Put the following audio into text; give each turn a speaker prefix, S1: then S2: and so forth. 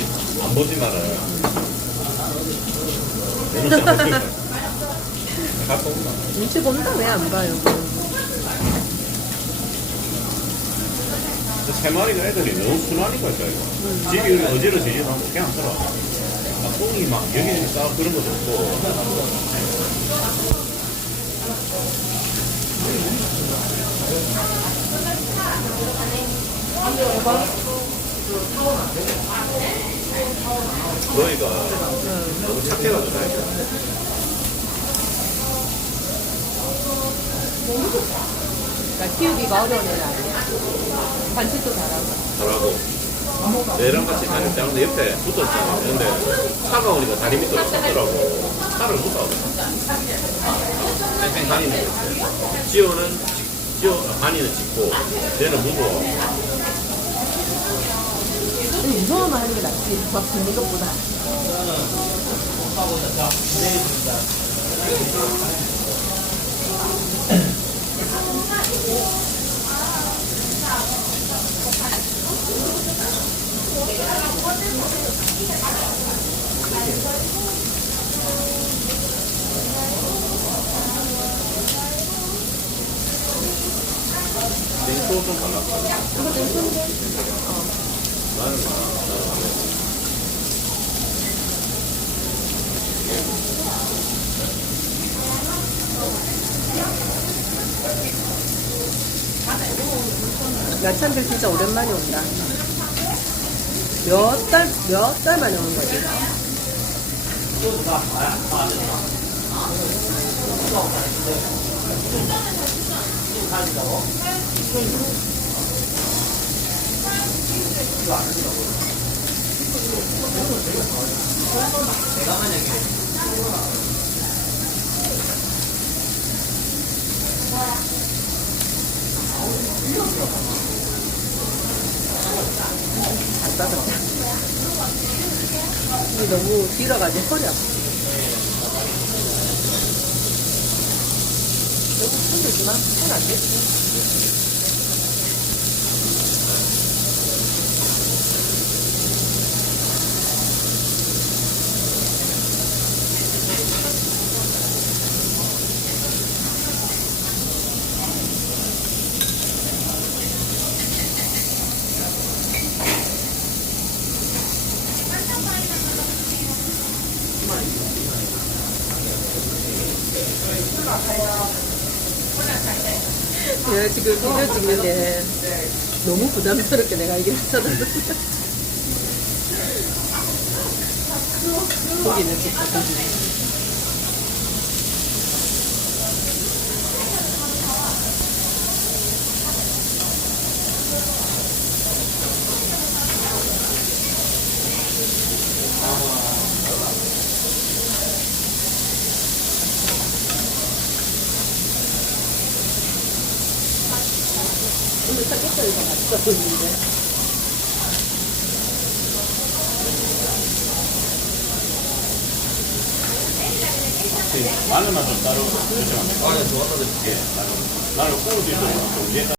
S1: 눈치 안 보지 말아요. 내 눈치 안 보지 말아요. 갖고 온다.
S2: 눈치 본다 왜 안 봐요?
S1: 세 마리가 애들이 너무 순하니까 이거. 집이 우리 어지러지지도 않고 그냥 살아. 막 똥이 막 여기 싸 그런 것도 없고. 너희가 너무 착해가지고.
S2: 그러니까 키우기가 어려운 아니야. 관찰도 잘하고.
S1: 잘하고 얘랑 같이 다닐 때 항상 옆에 붙었잖아 근데 차가 오니까 다리 밑으로 섰더라고 차를 못 타고 뺑뺑 다니는 거지 지호는 지호 한이는 짚고 얘는 무서워
S2: 근데 무서워만 하는 게 낫지. 막 듣는 것보다.
S1: 냉소 좀 발랐어 나는 막 나는 안 해.
S2: 야찬들 진짜 오랜만에 온다. 몇 달, 몇 달 만에 오는 거지. 안 따졌다. 이게 너무 길어가지고 허리 아파. 너무 손들지만 손안 됐 내가 지금 비디오 찍는데 너무 부담스럽게 내가 이게 쳐다봤어. 고기는 진짜 고기. 맛있어 보이는데.
S1: 마늘만 좀 따로 드시면 안 돼요? 아, 네, 좋았다. 예, 마늘. 마늘 위에다